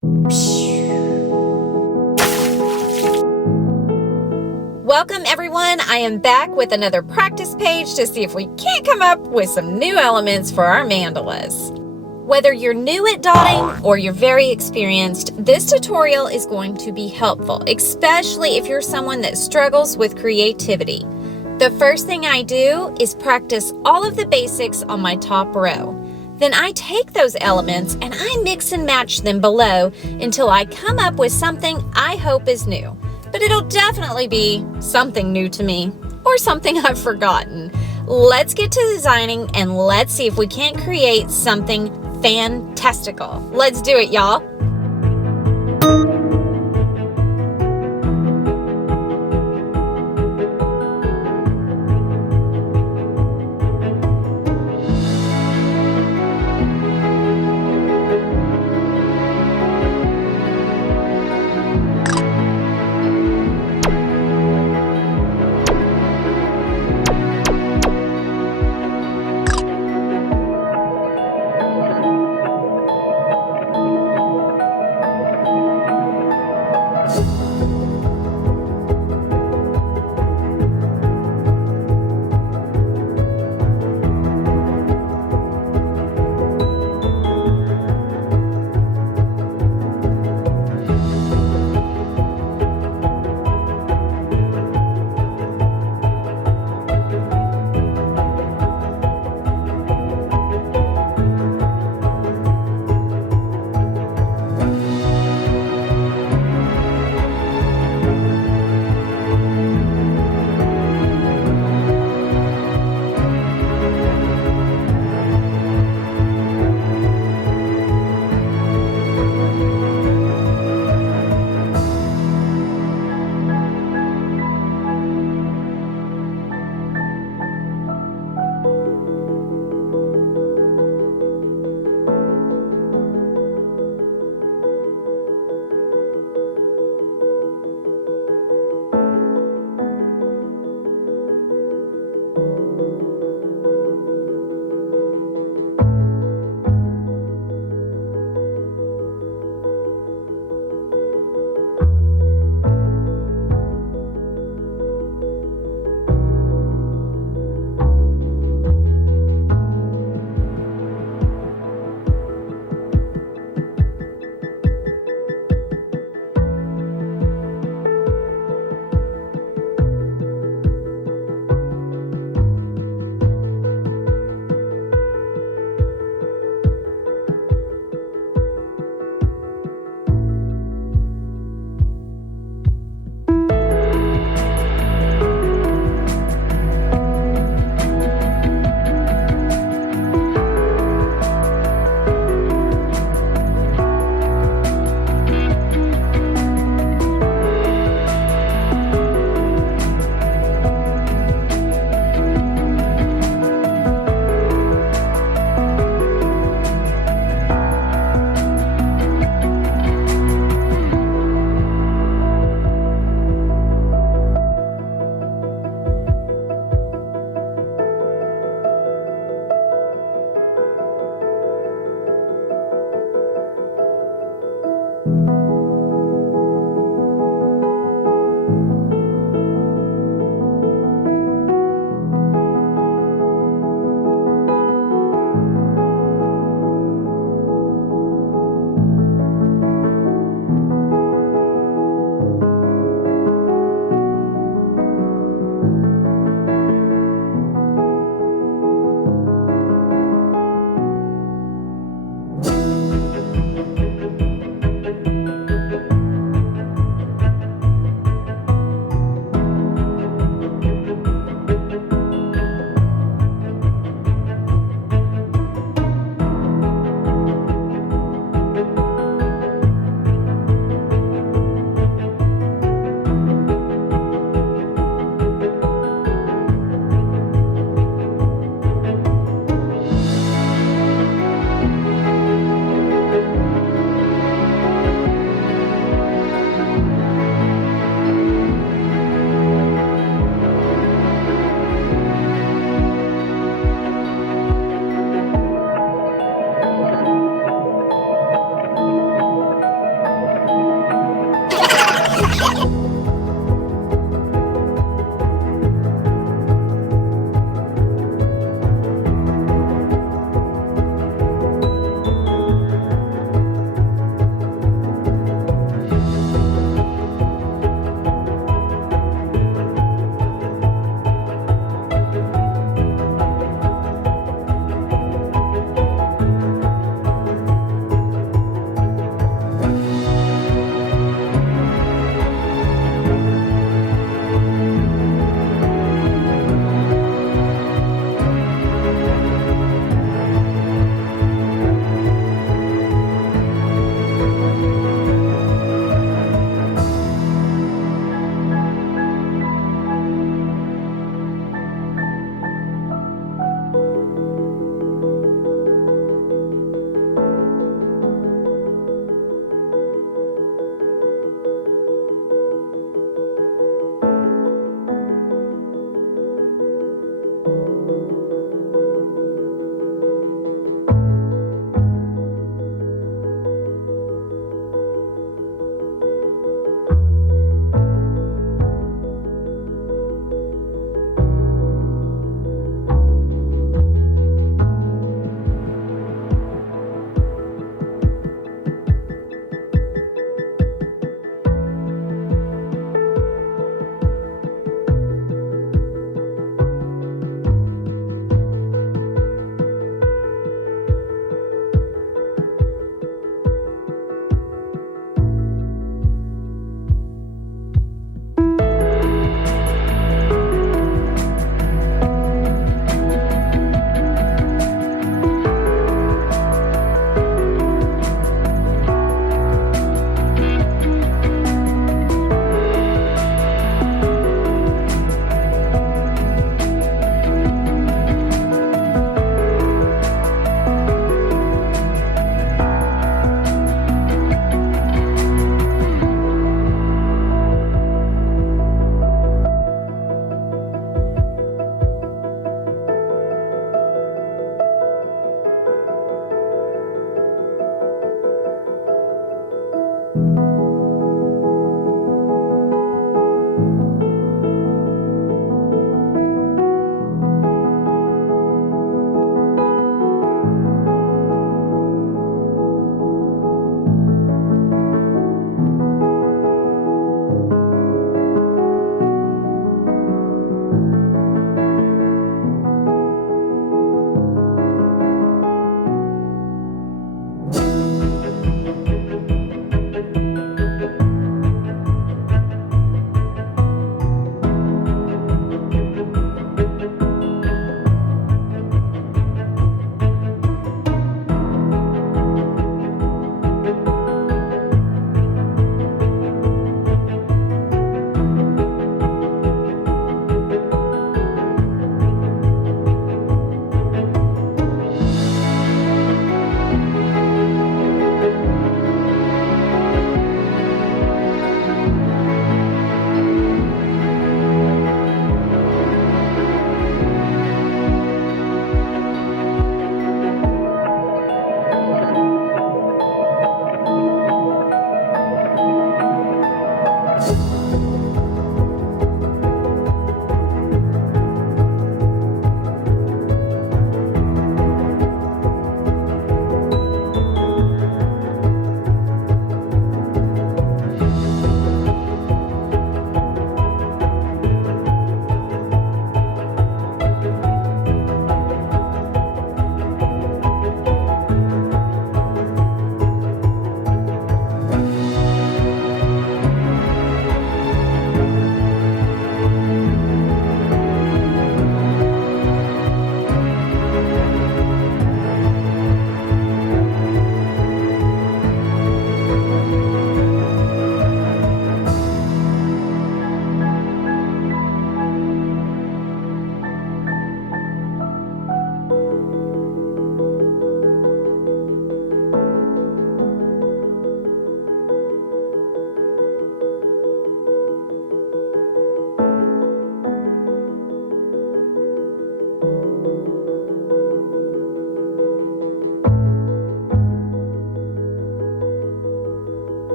Welcome everyone, I am back with another practice page to see if we can't come up with some new elements for our mandalas. Whether you're new at dotting or you're very experienced, this tutorial is going to be helpful, especially if you're someone that struggles with creativity. The first thing I do is practice all of the basics on my top row. Then I take those elements and I mix and match them below until I come up with something I hope is new. But it'll definitely be something new to me or something I've forgotten. Let's get to designing and let's see if we can't create something fantastical. Let's do it, y'all.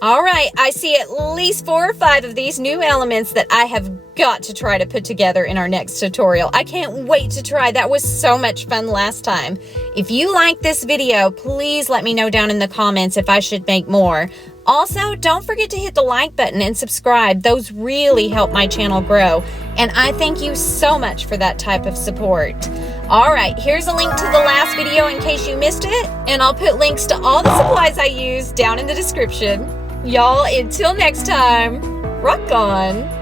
All right, I see at least 4 or 5 of these new elements that I have got to try to put together in our next tutorial. I can't wait to try. That was so much fun last time. If you like this video, please let me know down in the comments if I should make more. Also, don't forget to hit the like button and subscribe. Those really help my channel grow. And I thank you so much for that type of support. All right, here's a link to the last video in case you missed it. And I'll put links to all the supplies I use down in the description. Y'all, until next time, rock on.